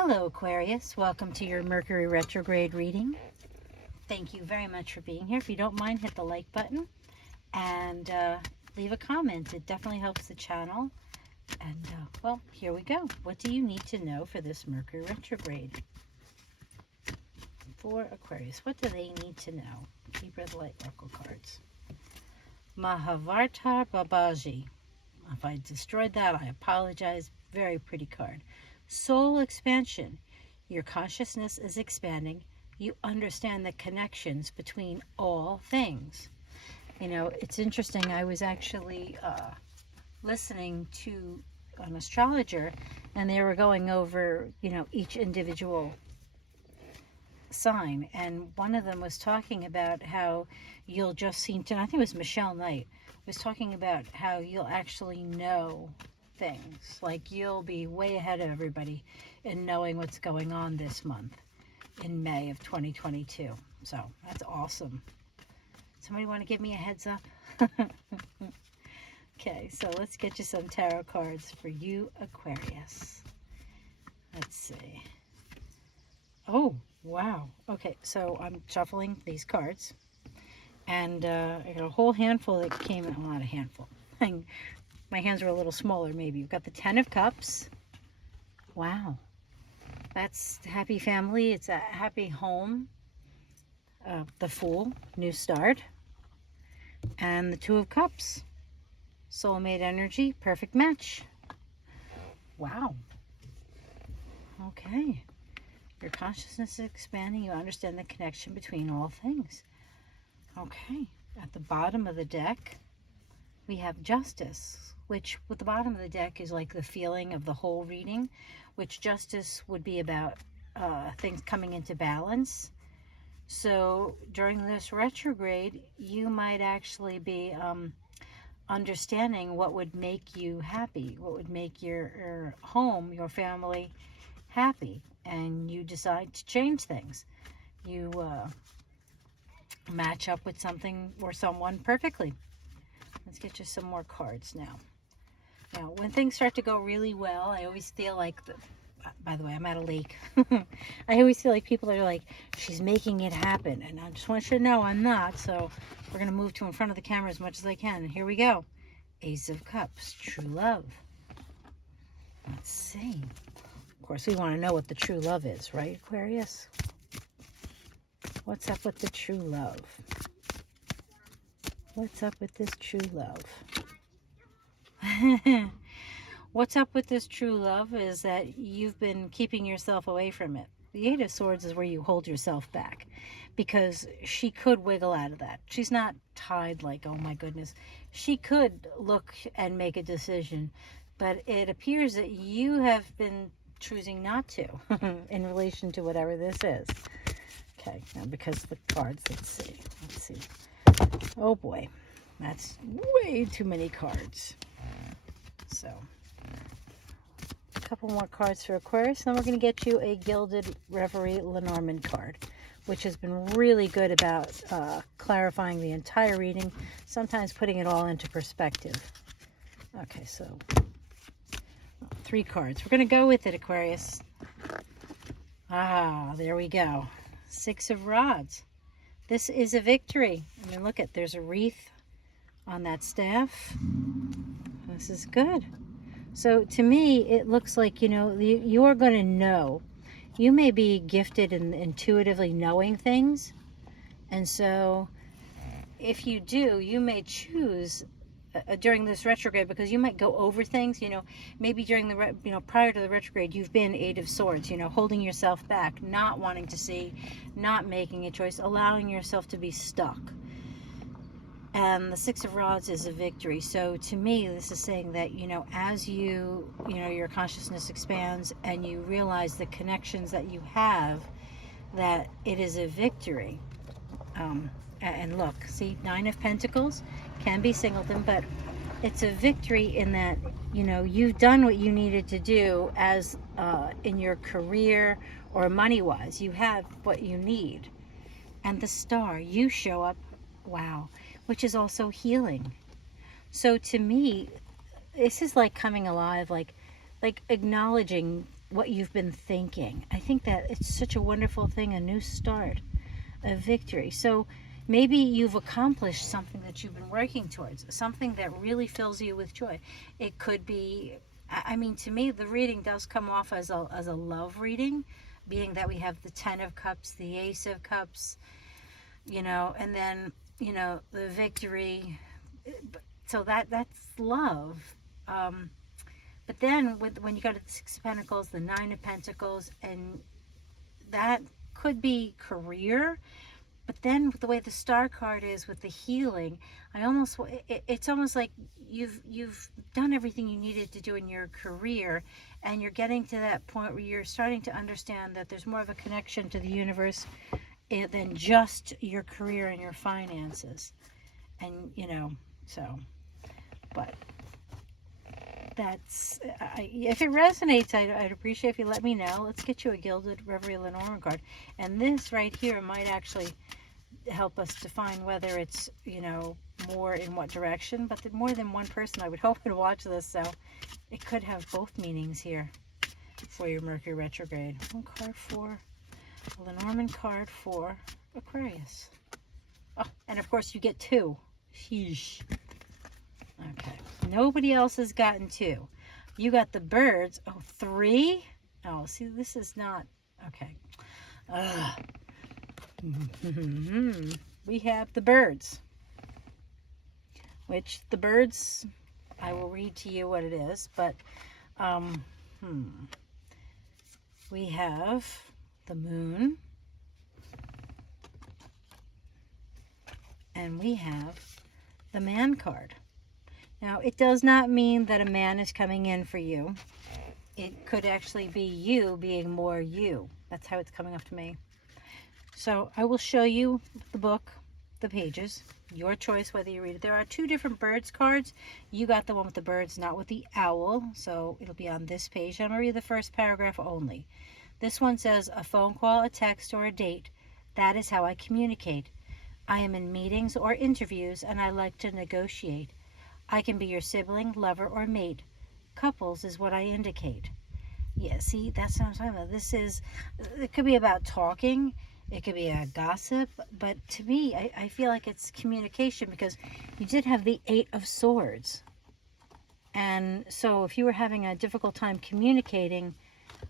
Hello Aquarius, welcome to your Mercury Retrograde reading. Thank you very much for being here. If you don't mind, hit the like button and leave a comment. It definitely helps the channel. And well, here we go. What do you need to know for this Mercury Retrograde? For Aquarius, what do they need to know? Keeper of the Light Oracle cards. Mahavartar Babaji. If I destroyed that, I apologize. Very pretty card. Soul expansion. Your consciousness is expanding. You understand the connections between all things. You know, it's interesting. I was actually listening to an astrologer, and they were going over, you know, each individual sign. And one of them was talking about how you'll just seem to, I think it was Michelle Knight, was talking about how you'll actually know things. Like you'll be way ahead of everybody in knowing what's going on this month in May of 2022. So that's awesome. Somebody want to give me a heads up? Okay, so let's get you some tarot cards for you, Aquarius. Let's see. Oh, wow. Okay, so I'm shuffling these cards. And I got a whole handful that came in. Well, not a handful. My hands are a little smaller, maybe. We've got the Ten of Cups. Wow. That's happy family. It's a happy home. The Fool, new start. And the Two of Cups. Soulmate energy, perfect match. Wow. Okay. Your consciousness is expanding. You understand the connection between all things. Okay. At the bottom of the deck, we have Justice, which with the bottom of the deck is like the feeling of the whole reading, which Justice would be about things coming into balance. So during this retrograde, you might actually be understanding what would make you happy, what would make your home, your family happy, and you decide to change things. You match up with something or someone perfectly. Let's get you some more cards now. Now, when things start to go really well, I always feel like, by the way, I'm at a lake. I always feel like people are like, she's making it happen. And I just want you to know I'm not. So we're going to move to in front of the camera as much as I can. And here we go. Ace of Cups, true love. Let's see. Of course, we want to know what the true love is, right, Aquarius? What's up with the true love? What's up with this true love? What's up with this true love is that you've been keeping yourself away from it. The Eight of Swords is where you hold yourself back because she could wiggle out of that. She's not tied like, oh my goodness. She could look and make a decision, but it appears that you have been choosing not to in relation to whatever this is. Okay, now because the cards, let's see. Oh boy, that's way too many cards. So, a couple more cards for Aquarius. Then we're going to get you a Gilded Reverie Lenormand card, which has been really good about clarifying the entire reading, sometimes putting it all into perspective. Okay, so 3 cards. We're going to go with it, Aquarius. Ah, there we go. 6 of Rods. This is a victory. I mean, look at, there's a wreath on that staff. This is good. So to me, it looks like, you know, you're going to know. You may be gifted in intuitively knowing things. And so if you do, you may choose during this retrograde, because you might go over things, you know, maybe during the, prior to the retrograde, you've been Eight of Swords, holding yourself back, not wanting to see, not making a choice, allowing yourself to be stuck. And the Six of Rods is a victory. So to me, this is saying that, as your consciousness expands and you realize the connections that you have, that it is a victory. And look, see, 9 of Pentacles can be singleton, but it's a victory in that, you've done what you needed to do as in your career or money-wise. You have what you need. And the Star, you show up, wow, which is also healing. So to me, this is like coming alive, like acknowledging what you've been thinking. I think that it's such a wonderful thing, a new start, a victory. So maybe you've accomplished something that you've been working towards, something that really fills you with joy. It could be, I mean, to me, the reading does come off as a love reading, being that we have the 10 of Cups, the Ace of Cups, you know, and then, you know, the victory. So that's love. But then when you go to the Six of Pentacles, the Nine of Pentacles, and that could be career. But then with the way the Star card is with the healing, it's almost like you've done everything you needed to do in your career, and you're getting to that point where you're starting to understand that there's more of a connection to the universe than just your career and your finances. And, you know, so, but that's, if it resonates, I'd appreciate if you let me know. Let's get you a Gilded Reverie Lenormand card. And this right here might actually help us define whether it's, you know, more in what direction. But more than one person, I would hope, would watch this. So it could have both meanings here for your Mercury retrograde. One card for a Lenormand card for Aquarius. Oh, and of course you get two. Sheesh. Okay. Nobody else has gotten two. You got the birds. Oh, three? Oh, see, this is not... Okay. We have the birds. Which, the birds, I will read to you what it is, but we have the moon. And we have the man card. Now, it does not mean that a man is coming in for you. It could actually be you being more you. That's how it's coming up to me. So I will show you the book, the pages, your choice whether you read it. There are two different birds cards. You got the one with the birds, not with the owl. So it'll be on this page. I'm going to read the first paragraph only. This one says, a phone call, a text, or a date. That is how I communicate. I am in meetings or interviews, and I like to negotiate. I can be your sibling, lover, or mate. Couples is what I indicate. Yeah, see, that's what I'm talking about. It could be about talking. It could be a gossip. But to me, I feel like it's communication, because you did have the Eight of Swords. And so if you were having a difficult time communicating,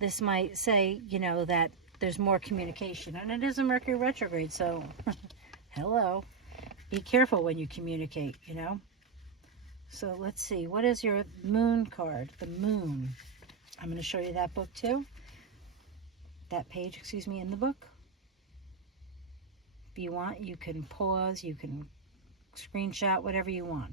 this might say, you know, that there's more communication. And it is a Mercury retrograde, so hello. Be careful when you communicate, you know. So let's see. What is your moon card? The moon. I'm going to show you that book too. That page, excuse me, in the book. If you want, you can pause. You can screenshot, whatever you want.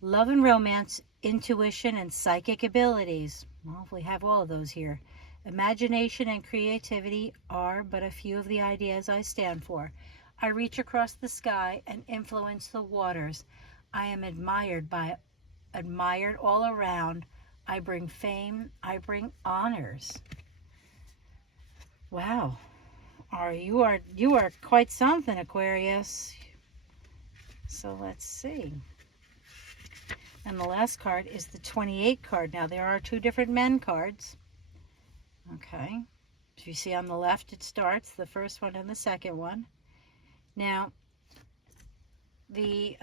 Love and romance, intuition, and psychic abilities. Well, we have all of those here. Imagination and creativity are but a few of the ideas I stand for. I reach across the sky and influence the waters. I am admired all around. I bring fame. I bring honors. Wow. You are quite something, Aquarius. So let's see. And the last card is the 28 card. Now there are two different men cards. Okay. If you see on the left, it starts, the first one and the second one. Now, the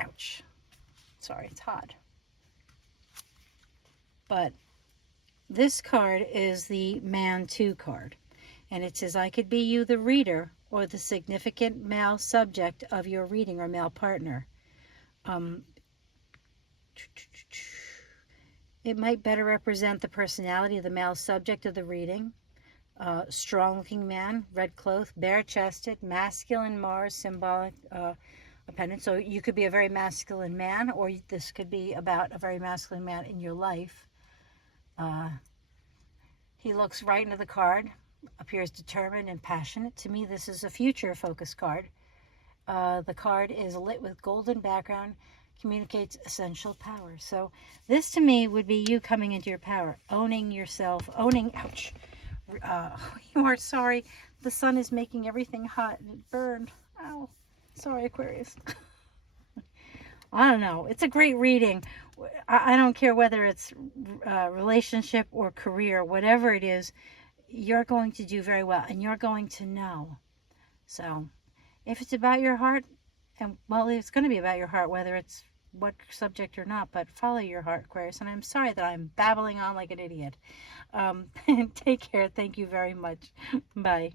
ouch, sorry, it's hot. But this card is the Man 2 card. And it says, I could be you, the reader, or the significant male subject of your reading, or male partner. It might better represent the personality of the male subject of the reading. Strong-looking man, red cloth, bare-chested, masculine Mars, symbolic pendant. So you could be a very masculine man, or this could be about a very masculine man in your life. He looks right into the card, appears determined and passionate. To me, this is a future focus card. The card is lit with golden background, communicates essential power. So this to me would be you coming into your power, owning yourself, ouch. You are sorry. The sun is making everything hot and it burned. Ow. Sorry, Aquarius. I don't know. It's a great reading. I don't care whether it's relationship or career, whatever it is, you're going to do very well and you're going to know. So if it's about your heart, and well, it's going to be about your heart, whether it's what subject or not, but follow your heart, Aquarius. And I'm sorry that I'm babbling on like an idiot. Take care. Thank you very much. Bye.